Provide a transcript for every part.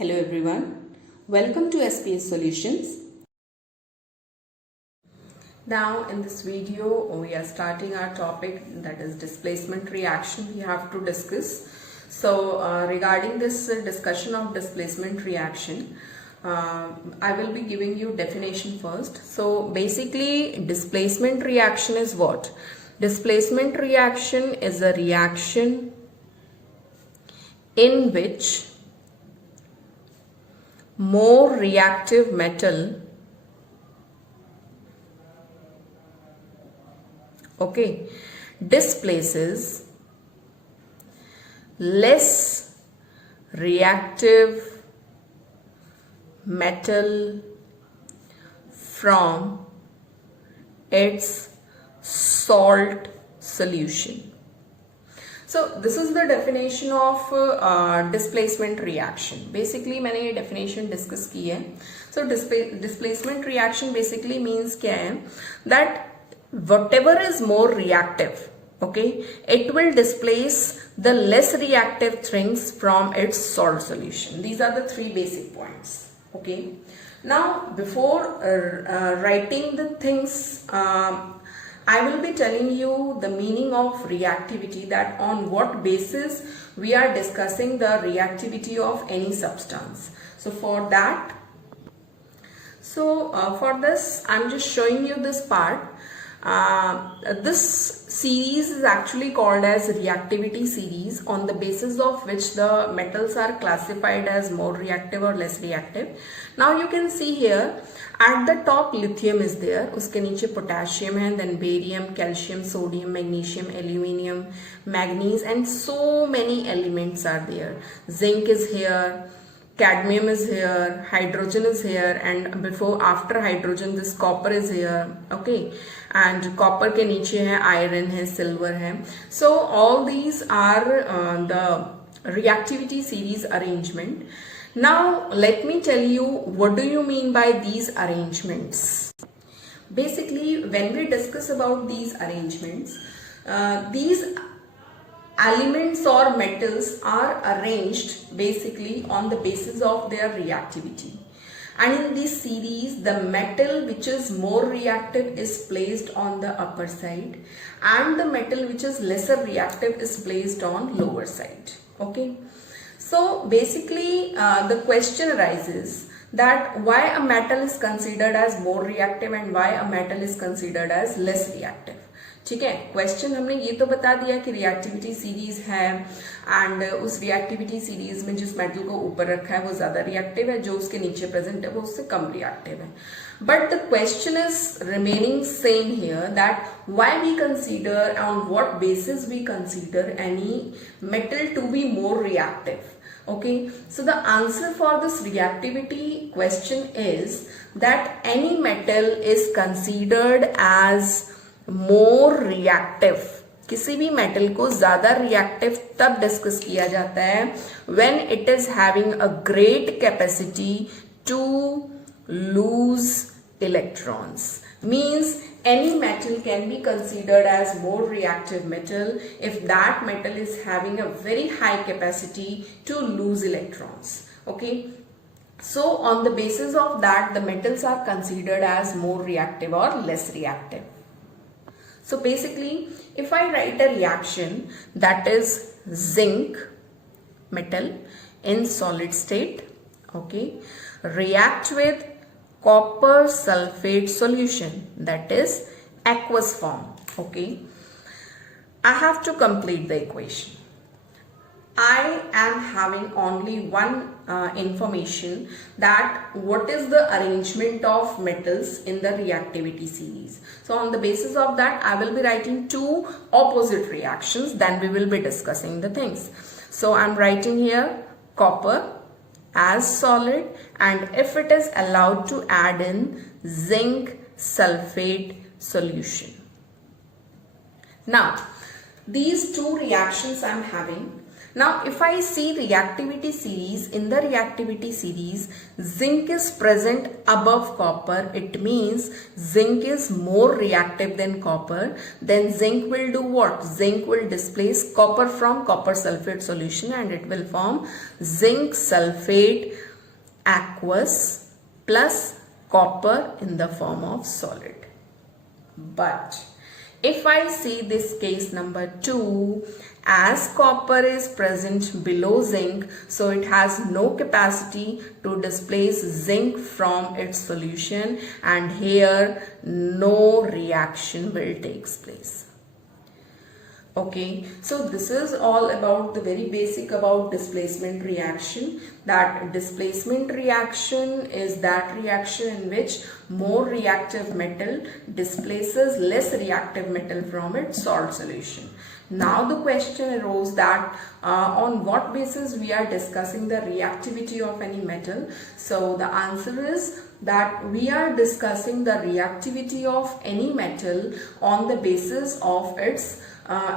Hello everyone, welcome to SPS Solutions. Now in this video we are starting our topic, that is displacement reaction we have to discuss. So regarding this discussion of displacement reaction, I will be giving you definition first. So basically displacement reaction is what? Displacement reaction is a reaction in which more reactive metal displaces less reactive metal from its salt solution. So this is the definition of displacement reaction. Basically मैंने ये definition discuss की है. So displacement reaction basically means क्या है? That whatever is more reactive, it will displace the less reactive things from its salt solution. These are the three basic points. Now before writing the things, I will be telling you the meaning of reactivity, that on what basis we are discussing the reactivity of any substance. So for this I'm just showing you this part. This series is actually called as reactivity series, on the basis of which the metals are classified as more reactive or less reactive. Now you can see here at the top lithium is there, uske niche potassium hai, then barium, calcium, sodium, magnesium, aluminium, manganese, and so many elements are there. Zinc is here, cadmium is here, hydrogen is here, and after hydrogen this copper is here, and copper ke niche hai iron hai, silver hai. So all these are the reactivity series arrangement. Now let me tell you, what do you mean by these arrangements? Basically when we discuss about these arrangements, these elements or metals are arranged basically on the basis of their reactivity, and in this series the metal which is more reactive is placed on the upper side and the metal which is lesser reactive is placed on lower side. So basically the question arises that why a metal is considered as more reactive and why a metal is considered as less reactive. ठीक है, question हमने ये तो बता दिया कि reactivity series है, and उस रिएक्टिविटी सीरीज में जिस मेटल को ऊपर रखा है वो ज्यादा रिएक्टिव है, जो उसके नीचे प्रेजेंट है वो उससे कम रिएक्टिव है. But the question is remaining same here, that why we consider, on what basis we consider any metal to be more reactive. So the answer for this reactivity question is that any metal is considered as more reactive. किसी भी metal को ज्यादा reactive तब discuss किया जाता है when it is having a great capacity to lose electrons. Means any metal can be considered as more reactive metal if that metal is having a very high capacity to lose electrons. So on the basis of that, the metals are considered as more reactive or less reactive. So basically if I write a reaction, that is zinc metal in solid state, react with copper sulfate solution, that is aqueous form. I have to complete the equation. I am having only one information, that what is the arrangement of metals in the reactivity series. So on the basis of that I will be writing two opposite reactions, then we will be discussing the things. So I am writing here copper as solid, and if it is allowed to add in zinc sulfate solution. Now these two reactions I am having. Now if I see reactivity series, in the reactivity series zinc is present above copper, it means zinc is more reactive than copper. Then zinc will do what? Zinc will displace copper from copper sulfate solution and it will form zinc sulfate aqueous plus copper in the form of solid. But if I see this case number 2, as copper is present below zinc, so it has no capacity to displace zinc from its solution, and here no reaction will take place. Okay, so this is all about the very basic about displacement reaction. That displacement reaction is that reaction in which more reactive metal displaces less reactive metal from its salt solution. Now the question arose that on what basis we are discussing the reactivity of any metal. So the answer is that we are discussing the reactivity of any metal on the basis of its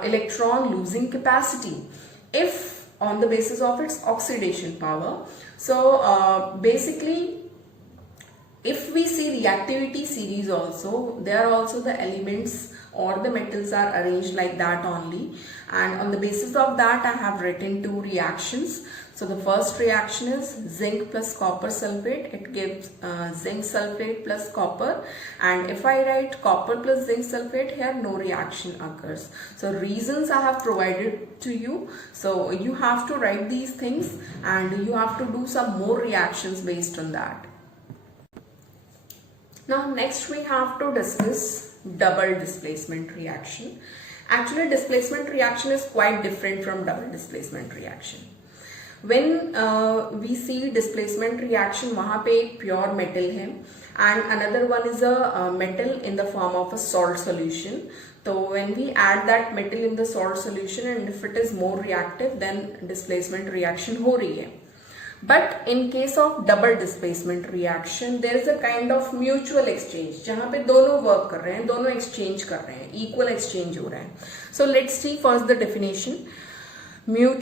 electron losing capacity, if on the basis of its oxidation power. So basically, if we see reactivity series also, there are also the elements or the metals are arranged like that only, and on the basis of that I have written two reactions. So the first reaction is zinc plus copper sulfate. It gives zinc sulfate plus copper, and if I write copper plus zinc sulfate, here no reaction occurs. So reasons I have provided to you. So you have to write these things and you have to do some more reactions based on that. Now next we have to discuss double displacement reaction. Actually displacement reaction is quite different from double displacement reaction. When we see displacement reaction, वहाँ पे एक pure metal है and another one is a metal in the form of a salt solution. So when we add that metal in the salt solution and if it is more reactive, then displacement reaction हो रही है. But in case of double displacement reaction, there is a kind of mutual exchange जहाँ पे दोनों work कर रहे हैं, दोनों exchange कर रहे हैं, equal exchange हो रहा है. So let's see first the definition. Double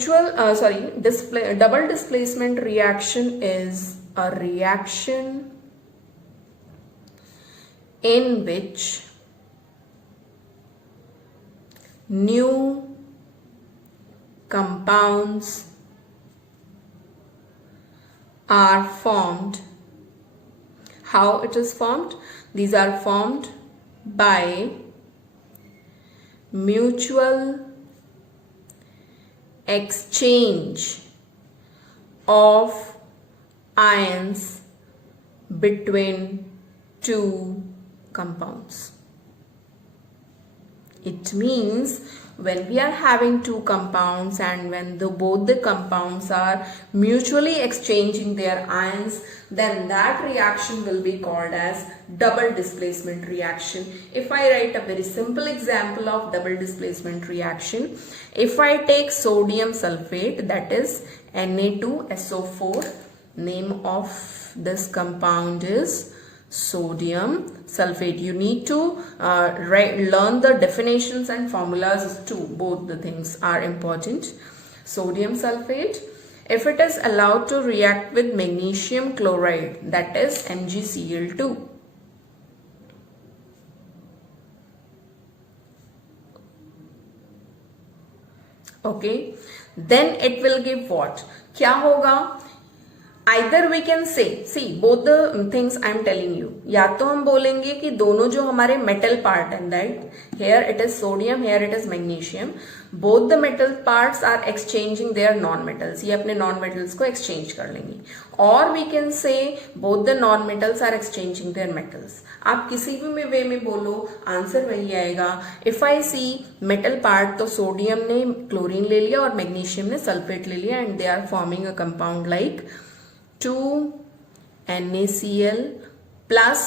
displacement reaction is a reaction in which new compounds are formed. How it is formed? These are formed by mutual exchange of ions between two compounds. It means when we are having two compounds and when both the compounds are mutually exchanging their ions, then that reaction will be called as double displacement reaction. If I write a very simple example of double displacement reaction, if I take sodium sulfate, that is Na2SO4, name of this compound is sodium sulfate. You need to learn the definitions and formulas too. Both the things are important. Sodium sulfate, if it is allowed to react with magnesium chloride, that is MgCl2. Okay, then it will give what? क्या होगा? Either we can say, see both the things I am telling you. या तो हम बोलेंगे कि दोनों जो हमारे metal part हैं, right? Here it is sodium, here it is magnesium. Both the metal parts are exchanging their non-metals. ये अपने non-metals को exchange कर लेंगी. Or we can say both the non-metals are exchanging their metals. आप किसी भी way में बोलो, आंसर वही आएगा. If I see metal part, तो sodium ने chlorine ले लिया और magnesium ने sulfate ले लिया, and they are forming a compound like 2NaCl plus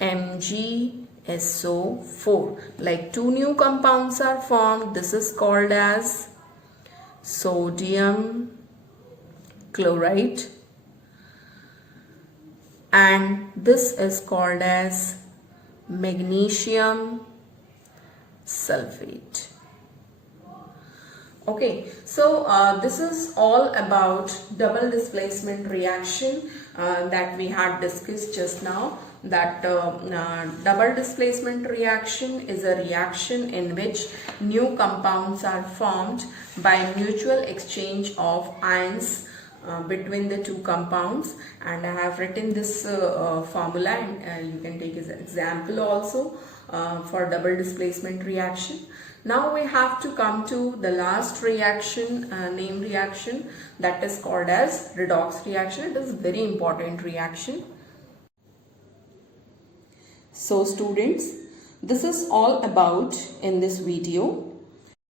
MgSO4. Like two new compounds are formed. This is called as sodium chloride and this is called as magnesium sulfate. Okay, so this is all about double displacement reaction that we had discussed just now. That double displacement reaction is a reaction in which new compounds are formed by mutual exchange of ions between the two compounds, and I have written this formula, and you can take as an example also for double displacement reaction. Now we have to come to the last reaction, name reaction, that is called as redox reaction. It is very important reaction. So students, this is all about in this video.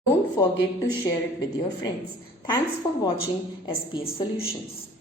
Don't forget to share it with your friends. Thanks for watching SPS Solutions.